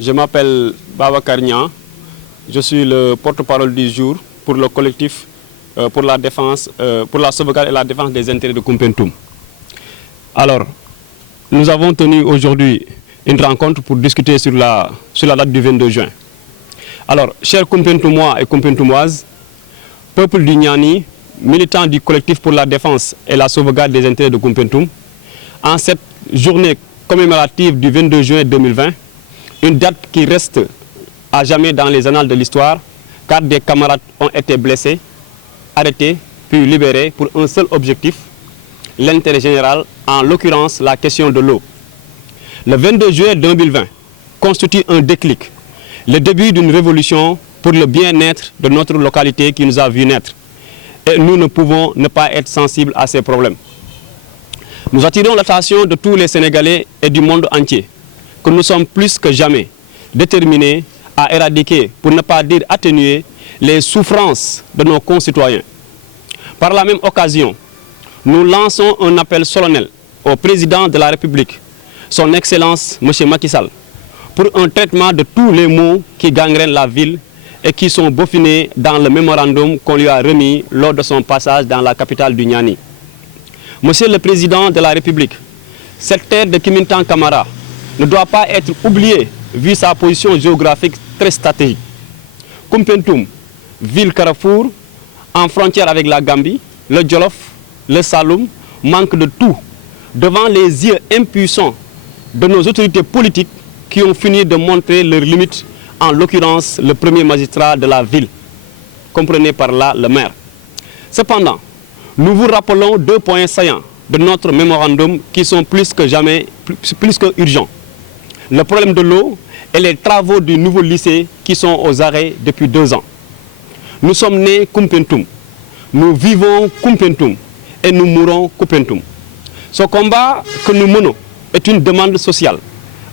Je m'appelle Babacar Niang. Je suis le porte-parole du jour pour le collectif pour la défense, pour la sauvegarde et la défense des intérêts de Koumpentoum. Alors, nous avons tenu aujourd'hui une rencontre pour discuter sur la date du 22 juin. Alors, chers Koumpentoummois et Koumpentoummoises, peuple du Niani, militants du collectif pour la défense et la sauvegarde des intérêts de Koumpentoum, en cette journée commémorative du 22 juin 2020, une date qui reste à jamais dans les annales de l'histoire, car des camarades ont été blessés, arrêtés, puis libérés pour un seul objectif, l'intérêt général, en l'occurrence la question de l'eau. Le 22 juillet 2020 constitue un déclic, le début d'une révolution pour le bien-être de notre localité qui nous a vu naître. Et nous ne pouvons ne pas être sensibles à ces problèmes. Nous attirons l'attention de tous les Sénégalais et du monde entier que nous sommes plus que jamais déterminés à éradiquer, pour ne pas dire atténuer, les souffrances de nos concitoyens. Par la même occasion, nous lançons un appel solennel au président de la République, son Excellence M. Macky Sall, pour un traitement de tous les maux qui gangrènent la ville et qui sont boffinés dans le mémorandum qu'on lui a remis lors de son passage dans la capitale du Niani. Monsieur le Président de la République, cette terre de Kimintan Kamara ne doit pas être oubliée vu sa position géographique très stratégique. Koumpentoum, ville carrefour, en frontière avec la Gambie, le Djolof, le Saloum, manque de tout devant les yeux impuissants de nos autorités politiques qui ont fini de montrer leurs limites, en l'occurrence le premier magistrat de la ville, comprenez par là le maire. Cependant, nous vous rappelons deux points saillants de notre mémorandum qui sont plus que jamais, plus que urgents. Le problème de l'eau et les travaux du nouveau lycée qui sont aux arrêts depuis 2 ans. Nous sommes nés Koumpentoum, nous vivons Koumpentoum et nous mourons Koumpentoum. Ce combat que nous menons est une demande sociale,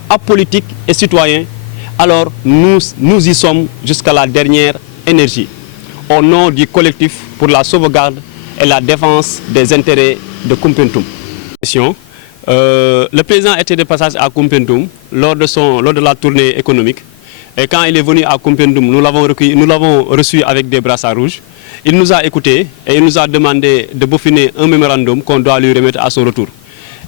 apolitique et citoyenne. Alors nous y sommes jusqu'à la dernière énergie, au nom du collectif pour la sauvegarde et la défense des intérêts de Koumpentoum. Le président était de passage à Koumpentoum lors de la tournée économique. Et quand il est venu à Koumpentoum, nous l'avons reçu avec des brassards rouges. Il nous a écoutés et il nous a demandé de bofiner un mémorandum qu'on doit lui remettre à son retour.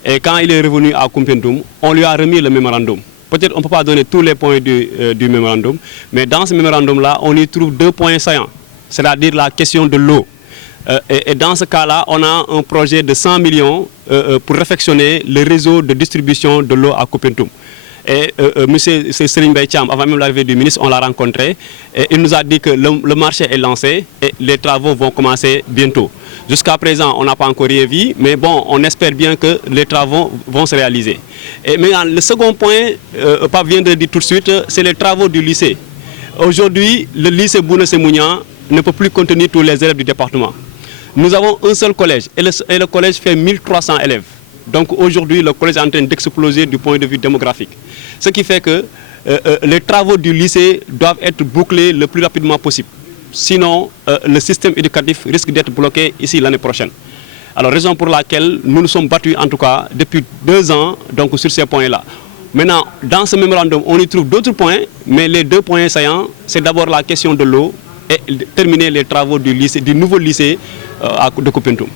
Et quand il est revenu à Koumpentoum, on lui a remis le mémorandum. Peut-être on ne peut pas donner tous les points du mémorandum, mais dans ce mémorandum-là, on y trouve 2 points saillants, c'est-à-dire la question de l'eau. Et dans ce cas-là, on a un projet de 100 millions pour réfectionner le réseau de distribution de l'eau à Koumpentoum. Et M. Serigne Mbaye Thiam, avant même l'arrivée du ministre, on l'a rencontré. Et il nous a dit que le marché est lancé et les travaux vont commencer bientôt. Jusqu'à présent, on n'a pas encore rien vu, mais bon, on espère bien que les travaux vont se réaliser. Et maintenant, le second point, Pape vient de le dire tout de suite, c'est les travaux du lycée. Aujourd'hui, le lycée Bouna Semounian ne peut plus contenir tous les élèves du département. Nous avons un seul collège et le collège fait 1300 élèves. Donc aujourd'hui, le collège est en train d'exploser du point de vue démographique. Ce qui fait que les travaux du lycée doivent être bouclés le plus rapidement possible. Sinon, le système éducatif risque d'être bloqué ici l'année prochaine. Alors, raison pour laquelle nous nous sommes battus, en tout cas, depuis 2 ans, donc, sur ces points-là. Maintenant, dans ce mémorandum, on y trouve d'autres points, mais les 2 points saillants, c'est d'abord la question de l'eau et terminer les travaux du nouveau lycée de Koumpentoum.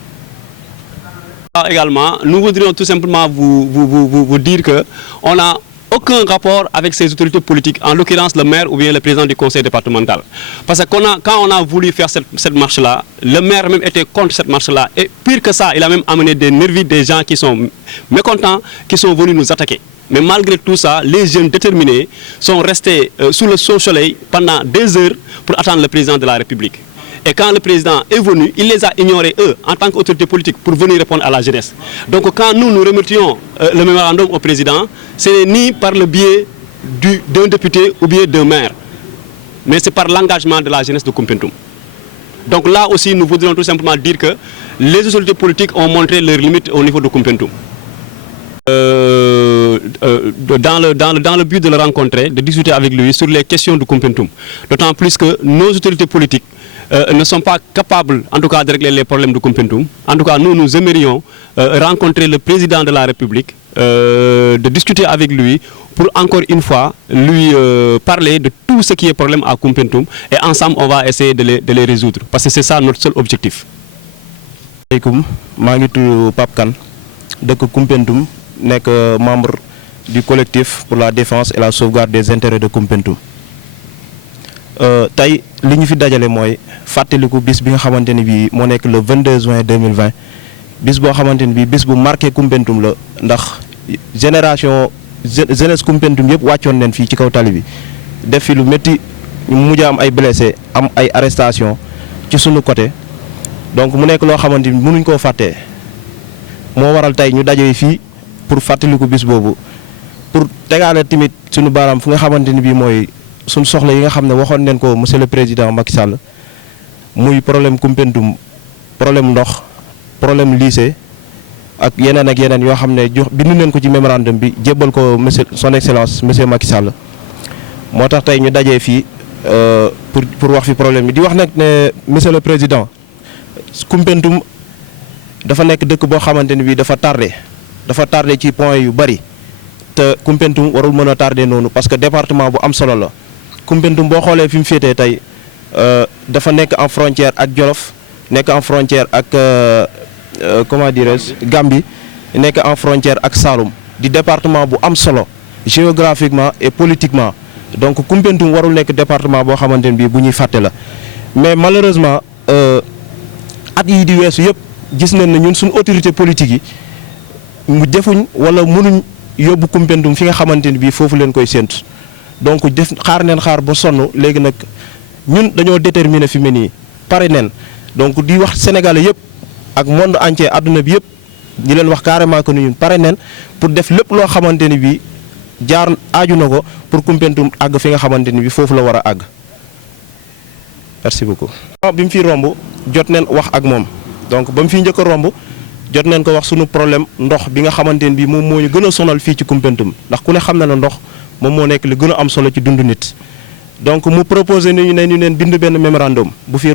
Également, nous voudrions tout simplement vous dire qu'on n'a aucun rapport avec ces autorités politiques, en l'occurrence le maire ou bien le président du conseil départemental. Parce que quand on a voulu faire cette marche-là, le maire même était contre cette marche-là. Et pire que ça, il a même amené des nervis, des gens qui sont mécontents, qui sont venus nous attaquer. Mais malgré tout ça, les jeunes déterminés sont restés sous le soleil pendant des heures pour attendre le président de la République. Et quand le président est venu, il les a ignorés, eux, en tant qu'autorité politique, pour venir répondre à la jeunesse. Donc quand nous remettions le mémorandum au président, ce n'est ni par le biais d'un député ou bien d'un maire, mais c'est par l'engagement de la jeunesse de Koumpentoum. Donc là aussi, nous voudrions tout simplement dire que les autorités politiques ont montré leurs limites au niveau de Koumpentoum. dans le but de le rencontrer, de discuter avec lui sur les questions de Koumpentoum. D'autant plus que nos autorités politiques ne sont pas capables, en tout cas, de régler les problèmes de Koumpentoum. En tout cas, nous aimerions rencontrer le président de la République, de discuter avec lui pour encore une fois lui parler de tout ce qui est problème à Koumpentoum, et ensemble on va essayer de les résoudre, parce que c'est ça notre seul objectif. Asalaamaaleykum, maa ngi tudd Pape Kane dëkk Koumpentoum, nekk membre du collectif pour la défense et la sauvegarde des intérêts de Koumpentoum. Tey li ñu fi dajale mooy fàttaliku bis bi nga xamante ni bii moo nekk le 22 juin 2020 bis boo xamante ni bii bis bu marqué Koumpentoum la, ndax jeunesse Koumpentoum yëpp wàccoon nañ fii ci kaw tali bi def fi lu métti, ñu mujj am ay blessé, am ay arrestation ci sunu côté. Donc mu nekk loo xamante ni mënuñ koo fàttee, moo waral tey ñu daje fii pour fàttaliku bis boobu, pour tegaale tamit suñu baaraam fu nga xamante ni bii mooy suñu soxla yi nga xam ne waxoon nañ ko monsieur le président Macky Sall, muy problème Koumpentoum, problème ndox, problème lycée ak yeneen yoo xam ne bindu nañ ko ci mémorandum bi jébbal ko monsieur son excellence monsieur Macky Sall. moo tax tey ñu dajee fii pour wax fi problème bi, di wax nag ne monsieur le président, Koumpentoum dafa nekk dëkk boo xamante ni bii dafa tardé ci point yu bari, te Koumpentoum warul mën a tardé noonu, parce que département bu am solo la. Koumpentoum boo xoolee fi mu féetee tey dafa nekk en frontière ak Jolof, nekk en frontière ak comment dirais-je Gambie, nekk en frontière ak Saloum, di département bu am solo géographiquement et politiquement. Donc Koumpentoum warul nekk département boo xamante ni bii bu ñuy fàtte la. Mais malheureusement at yi di weesu yëpp gis nañ ne ñun suñu autorité politique yi mu defuñ wala mënuñ yóbbu Koumpentoum fi nga xamante ni bii foofu leen koy séntu. Donc xaar ba sonn, léegi nag ñun dañoo déterminer fi mu nii pare neen. Donc di wax Sénégalais yëpp ak monde entier, àdduna bi yëpp di leen wax carrément que ñun pare neen pour def lépp loo xamante ni bii jaar aaju na ko pour Koumpentoum àgg fi nga xamante ni bii foofu la war a àgg. Merci beaucoup. bi mu fi romb jot neen wax ak moom, donc ba mu fi njëkk a romb jot neen ko wax sunu problème ndox bi nga xamante ne bii moom moo ñu gën a sonal fii ci Koumpentoum, ndax ku ne xam na ne ndox moom moo nekk li gën a am solo ci dundu nit. Donc mu proposé ni ñu ne ñu neen bind benn mémorandum bu fi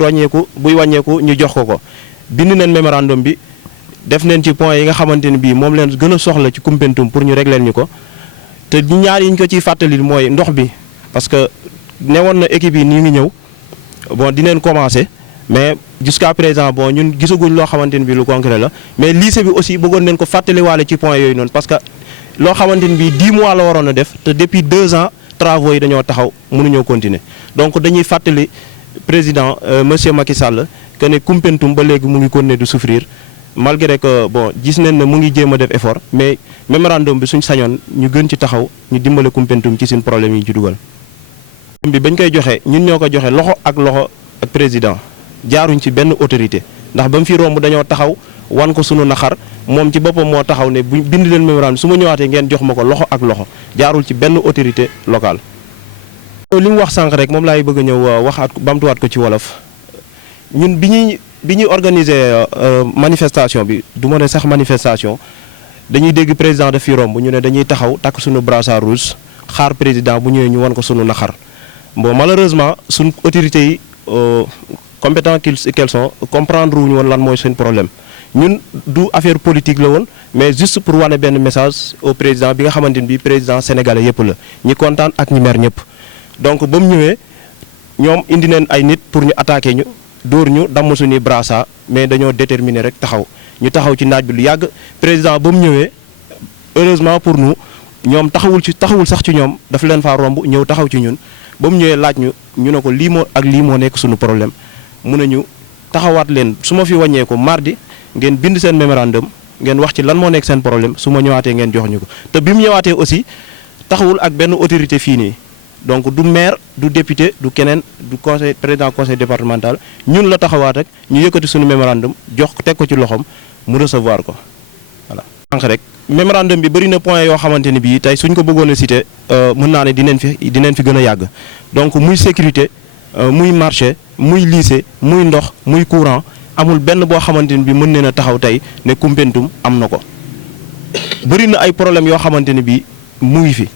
buy wàññeeku ñu jox ko. Bind neen mémorandum bi, def neen ci point yi nga xamante ne bii moom leen gën a soxla ci Koumpentoum pour ñu régler ñu ko. te ñaar yi ñu ko ciy fàttali mooy ndox bi, parce que newoon na équipe yi nii ngi ñëw, bon dinañ commencer, mais jusqu'à présent bon ñun gisaguñ loo xamante ni bii lu concret la. Mais lycée bi aussi bëggoon nañ ko fàttaliwaale ci point yooyu noonu, parce que loo xamante ni bii 10 mois la waroon a def, te depuis 2 ans travaux yi dañoo taxaw, mënuñoo continuer. Donc dañuy fàttali président monsieur Macky Sall que ne Koumpentoum ba léegi mu ngi continuer de souffrir, malgré que bon gis nañ ne mu ngi jéem a def effort, mais mémorandum bi suñ sañoon ñu gën ci taxaw, ñu dimbale Koumpentoum ci seen problème yi ci dugal. bi bañ koy joxe ñun ñoo ko joxe loxo ak président, jaaruñ ci benn autorité, ndax ba mu fi romb dañoo taxaw wan ko sunu naxar, moom ci boppam moo taxaw ne bu bind leen mémorandum su ma ñëwaatee ngeen jox ma ko loxo ak loxo, jaarul ci benn autorité locale. li mu wax sànq rek moom laay bëgg a ñëw waxaat bamtuwaat ko ci wolof. ñun bi ñuy organiser manifestation bi, du ma ne sax manifestation, dañuy dégg président de fi romb ñu ne dañuy taxaw takk sunu brassard rouge xaar président bu ñëwee ñu wan ko sunu naxar. Bon malheureusement suñ autorités yi compétents qu'elles sont comprendre wuñu woon lan mooy seen problème. Ñun du affaire politique la woon, mais juste pour wane benn message au président bi nga xamante ni bii président sénégalais yëpp la, ñi kontaan ak ñi mer ñëpp. Donc ba mu ñëwee ñoom indi neen ay nit pour ñu attaquer ñu, dóor ñu, damm suñuy brassard, mais dañoo déterminer rek taxaw ñu taxaw ci naaj bi lu yàgg. Président ba mu ñëwee heureusement pour nous ñoom taxawul sax ci ñoom, dafa leen faa romb ñëw taxaw ci ñun. Ba mu ñëwee laaj ñu ne ko lii moo nekk suñu problème, mun nañu taxawaat leen su ma fi wàññee ko mardi ngeen bind seen mémorandum, ngeen wax ci lan moo nekk seen problème, su ma ñëwaatee ngeen jox ñu ko. Te bi mu ñëwaatee aussi taxawul ak benn autorité fii nii, donc du maire du député du keneen du président conseil départemental, ñun la taxawaat rek ñu yëkkati suñu mémorandum jox teg ko ci loxoom mu recevoir ko voilà. sànq rek mémorandum bi bëri na point yoo xamante ni bii tey suñ ko bëggoon a citer mën naa ne dinañ fi gën a yàgg, donc muy sécurité, muy marché, muy lycée, muy ndox, muy courant, amul benn boo xamante ni bii mën neen a taxaw tey ne Koumpentoum am na ko. Bëri na ay problème yoo xamante ni bii mu ngi fi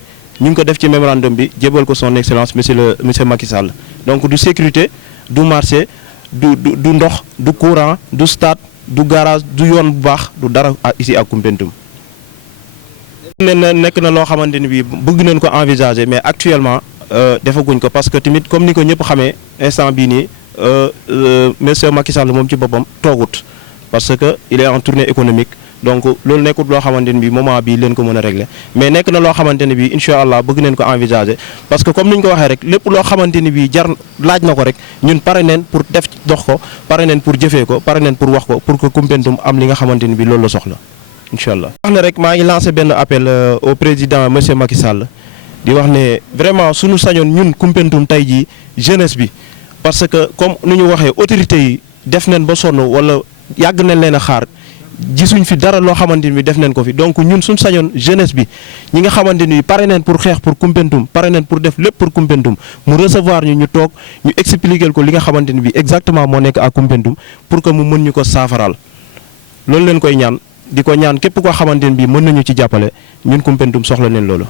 ñu ngi ko def ci mémorandum bi jébal ko son excellence monsieur Macky Sall donc du sécurité du marché du ndox du courant du stade du garage du yoon bu baax du dara ici à Koumpentoum. nekk na loo xamante ni bii bëgg nañ ko envisager mais actuellement defaguñ ko parce que tamit comme ni ko ñëpp xamee instant bii nii monsieur Macky Sall moom ci boppam toogut parce que il est en tournée économique donc loolu nekkut loo xamante ni bii moment bii leen ko mën a régler mais nekk na loo xamante ne bii incha allah bëgg nañ ko envisager parce que comme ni ñu ko waxee rek lépp loo xamante ni bii jar laaj na ko rek ñun pare neen pour def dox ko pare neen pour jëfee ko pare neen pour wax ko pour que Koumpentoum am li nga xamante ni bii loolu la soxla incha allah. wax ne rek maa ngi lancé benn appel au président monsieur Macky Sall di wax ne vraiment suñu sañoon ñun Koumpentoum tey jii jeunesse bi parce que comme nu ñu waxee autorités yi def nañ ba sonn wala yàgg nañ leen a xaar. gisuñ fi dara loo xamante ni def nañ ko fi donc ñun suñ sañoon jeunesse bi ñi nga xamante ni pare nañ pour xeex pour Koumpentoum pare nañ pour def lépp pour Koumpentoum mu recevoir ñu toog ñu expliquer ko li nga xamante ni bi exactement moo nekk à Koumpentoum pour que mu mën ñu ko saafaraal loolu leen koy ñaan di ko ñaan képp koo xamante ni bi mën nañu ci jàppale ñun Koumpentoum soxla neen loolu